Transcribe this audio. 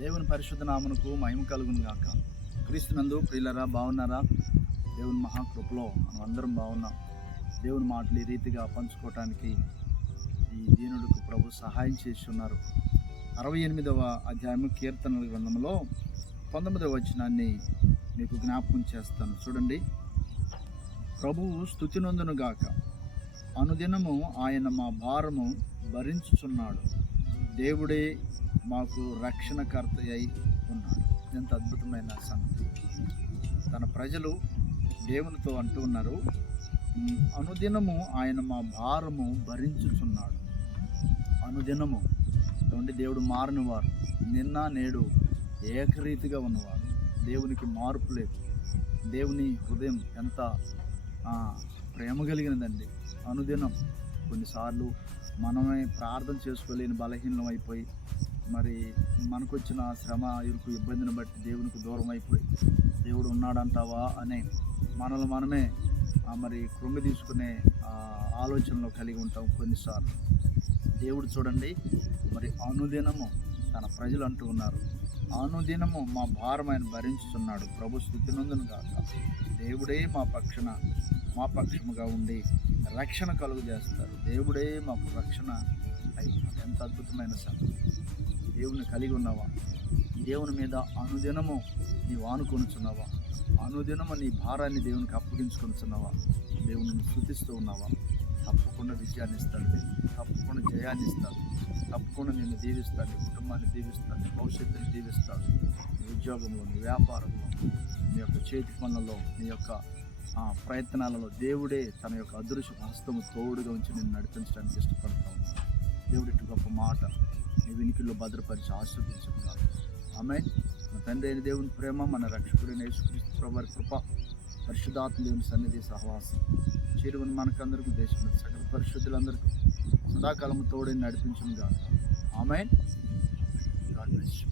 దేవుని పరిశుద్ధ నామనకు మహిమ కలుగును గాక. క్రీస్తునందు ప్రియులరా బాగున్నారా? దేవుని మహాకృపలో మనం అందరం బాగున్నాం. దేవుని మాటలు ఈ రీతిగా పంచుకోవటానికి ఈ దీనుడికి ప్రభు సహాయం చేసి ఉన్నారు అరవై ఎనిమిదవ అధ్యాయము కీర్తనల గ్రంథంలో పంతొమ్మిదవ వచనాన్ని మీకు జ్ఞాపకం చేస్తాను. చూడండి. ప్రభువు స్థుతినందును గాక. అనుదినము ఆయన మా భారము భరించుచున్నాడు. దేవుడే మాకు రక్షణకర్త అయి ఉన్నాడు. ఎంత అద్భుతమైన సంగతి. తన ప్రజలు దేవునితో అంటూ ఉన్నారు అనుదినము ఆయన మా భారము భరించుచున్నాడు. అనుదినము. అంటే దేవుడు మారినవారు. నిన్న నేడు ఏకరీతిగా ఉన్నవారు. దేవునికి మార్పు లేదు. దేవుని హృదయం ఎంత ప్రేమ కలిగినదండి. అనుదినం కొన్నిసార్లు మనమే ప్రార్థన చేసుకోలేని బలహీనం అయిపోయి మరి మనకొచ్చిన శ్రమ ఇరుకు ఇబ్బందిని బట్టి దేవునికి దూరం అయిపోయి దేవుడు ఉన్నాడంటావా అనే మనల్ని మనమే మరి కృంగి తీసుకునే ఆలోచనలో కలిగి ఉంటాం కొన్నిసార్లు. దేవుడు చూడండి మరి అనుదినము తన ప్రజలు అంటూ ఉన్నారు. అనుదినము మా భారం ఆయన భరించుతున్నాడు ప్రభు స్థుతినందును కాక దేవుడే మా పక్షన మా పక్షముగా ఉండి రక్షణ కలుగు చేస్తారు దేవుడే మాకు రక్షణ అయినాడు. ఎంత అద్భుతమైన సంగతి. దేవుని కలిగి ఉన్నావా? దేవుని మీద అనుదినము నీవు ఆనుకొనుచున్నావా? అనుదినము నీ భారాన్ని దేవునికి అప్పగించుకొనుచున్నావా? దేవుని స్థుతిస్తూ ఉన్నావా? తప్పకుండా విజయాన్ని ఇస్తాడు. తప్పకుండా జయాన్ని ఇస్తాడు. తప్పకుండా నిన్ను దీవిస్తాడు నీ కుటుంబాన్ని దీవిస్తాడు నీ భవిష్యత్తుని దీవిస్తాడు నీ ఉద్యోగంలో నీ వ్యాపారంలో నీ యొక్క చేతి పనులలో నీ యొక్క ఆ, ప్రయత్నాలలో దేవుడే తన యొక్క అదృశ్య హస్తము తోడుగా ఉంచి నిన్ను నడిపించడానికి ఇష్టపడతా ఉన్నాడు. దేవుడి గొప్ప మాట నీ వినికిల్లో భద్రపరిచి ఆస్వాదించుకున్నాడు ఆమె మన తండ్రి అయిన దేవుని ప్రేమ మన రక్షకుడు యేసుక్రీస్తు ప్రభు కృప పరిశుద్ధాత్మ దేవుని సన్నిధి సహవాసం చేరువని మనకందరికీ దేశంలో సకల పరిశుద్ధులందరికీ సదాకాలము తోడని నడిపించును గాక ఆమె గాడ్ బ్లెస్